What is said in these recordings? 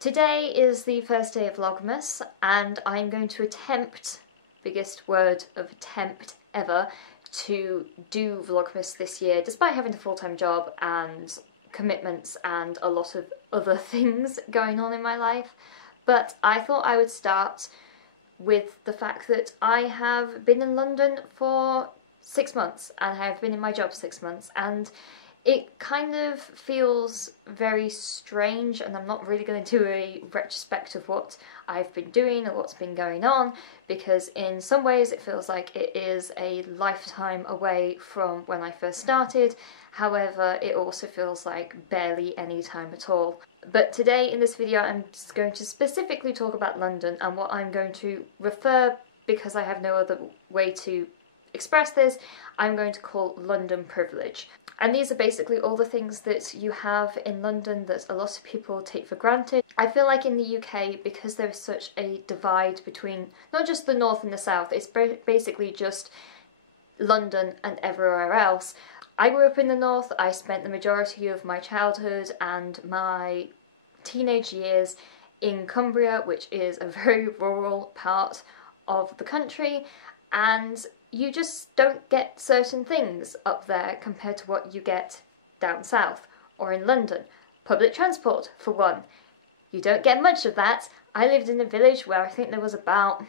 Today is the first day of Vlogmas and I'm going to attempt, biggest word of attempt ever, to do Vlogmas this year despite having a full-time job and commitments and a lot of other things going on in my life. But I thought I would start with the fact that I have been in London for 6 months and I have been in my job 6 months, and it kind of feels very strange, and I'm not really going to do a retrospect of what I've been doing or what's been going on, because in some ways it feels like it is a lifetime away from when I first started. However, it also feels like barely any time at all. But today in this video I'm just going to specifically talk about London, and what I'm going to refer, because I have no other way to express this, I'm going to call London privilege. And these are basically all the things that you have in London that a lot of people take for granted. I feel like in the UK, because there is such a divide between not just the north and the south, it's basically just London and everywhere else. I grew up in the north. I spent the majority of my childhood and my teenage years in Cumbria, which is a very rural part of the country, and you just don't get certain things up there compared to what you get down south or in London. Public transport, for one. You don't get much of that. I lived in a village where I think there was about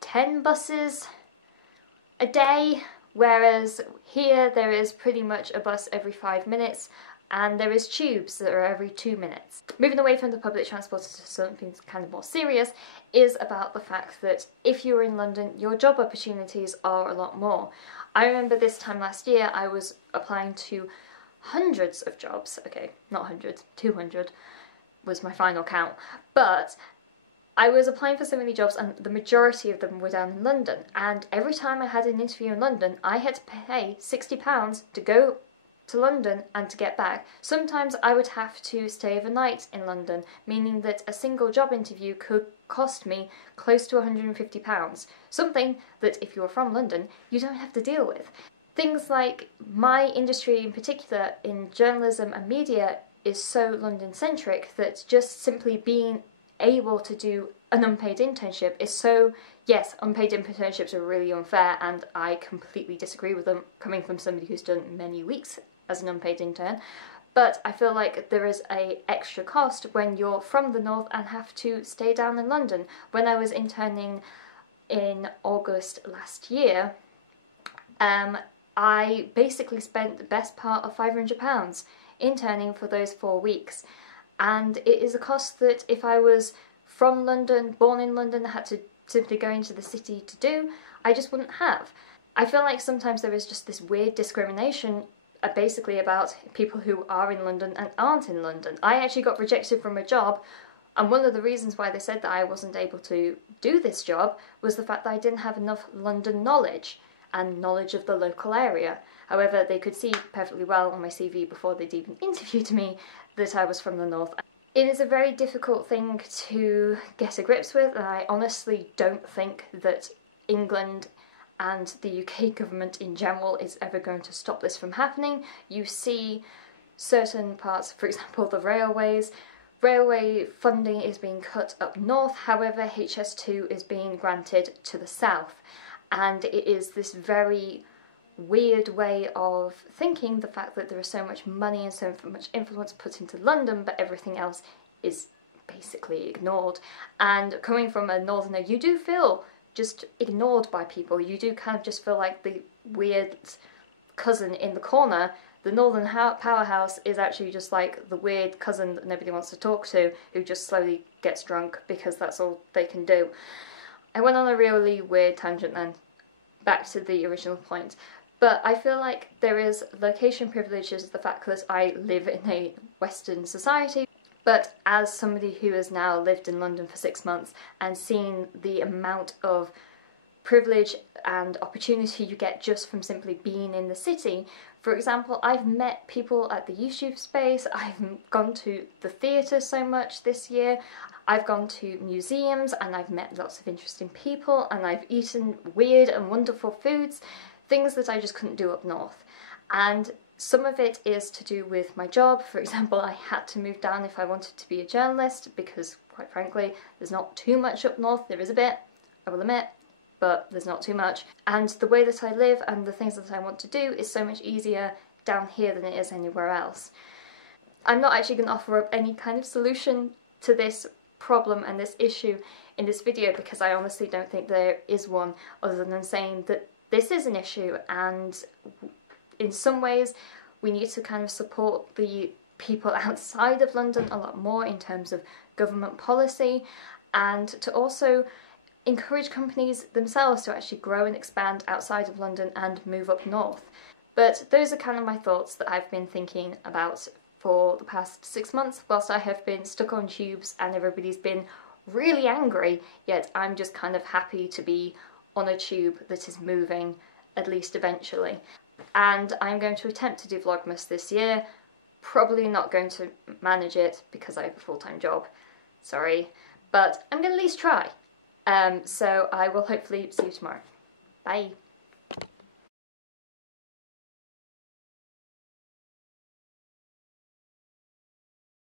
10 buses a day, whereas here there is pretty much a bus every 5 minutes, and there is tubes that are every 2 minutes. Moving away from the public transport to something kind of more serious is about the fact that if you're in London, your job opportunities are a lot more. I remember this time last year I was applying to hundreds of jobs. Okay, not hundreds, 200 was my final count. But I was applying for so many jobs and the majority of them were down in London. And every time I had an interview in London, I had to pay £60 to go to London and to get back. Sometimes I would have to stay overnight in London, meaning that a single job interview could cost me close to £150, something that if you're from London you don't have to deal with. Things like my industry in particular, in journalism and media, is so London centric that just simply being able to do an unpaid internship is so, yes, unpaid internships are really unfair and I completely disagree with them coming from somebody who's done many weeks as an unpaid intern, but I feel like there is a extra cost when you're from the north and have to stay down in London. When I was interning in August last year, I basically spent the best part of £500 interning for those 4 weeks, and it is a cost that if I was from London, born in London, had to simply go into the city to do, I just wouldn't have. I feel like sometimes there is just this weird discrimination basically about people who are in London and aren't in London. I actually got rejected from a job, and one of the reasons why they said that I wasn't able to do this job was the fact that I didn't have enough London knowledge and knowledge of the local area. However, they could see perfectly well on my CV before they'd even interviewed me that I was from the north. It is a very difficult thing to get to grips with, and I honestly don't think that England and the UK government in general is ever going to stop this from happening. You see certain parts, for example the railways, railway funding is being cut up north, however HS2 is being granted to the south, and it is this very weird way of thinking, the fact that there is so much money and so much influence put into London but everything else is basically ignored. And coming from a northerner, you do feel just ignored by people. You do kind of just feel like the weird cousin in the corner. The northern powerhouse is actually just like the weird cousin that nobody wants to talk to, who just slowly gets drunk because that's all they can do. I went on a really weird tangent then, back to the original point. But I feel like there is location privileges, the fact that I live in a Western society. But as somebody who has now lived in London for 6 months and seen the amount of privilege and opportunity you get just from simply being in the city, for example, I've met people at the YouTube space, I've gone to the theatre so much this year, I've gone to museums and I've met lots of interesting people, and I've eaten weird and wonderful foods, things that I just couldn't do up north. And Some of it is to do with my job. For example, I had to move down if I wanted to be a journalist because, quite frankly, there's not too much up north. There is a bit, I will admit, but there's not too much. And the way that I live and the things that I want to do is so much easier down here than it is anywhere else. I'm not actually going to offer up any kind of solution to this problem and this issue in this video because I honestly don't think there is one, other than saying that this is an issue, and in some ways we need to kind of support the people outside of London a lot more in terms of government policy, and to also encourage companies themselves to actually grow and expand outside of London and move up north. But those are kind of my thoughts that I've been thinking about for the past 6 months whilst I have been stuck on tubes and everybody's been really angry, yet I'm just kind of happy to be on a tube that is moving, at least eventually. And I'm going to attempt to do Vlogmas this year. Probably not going to manage it because I have a full-time job, sorry, but I'm going to at least try. So I will hopefully see you tomorrow. Bye!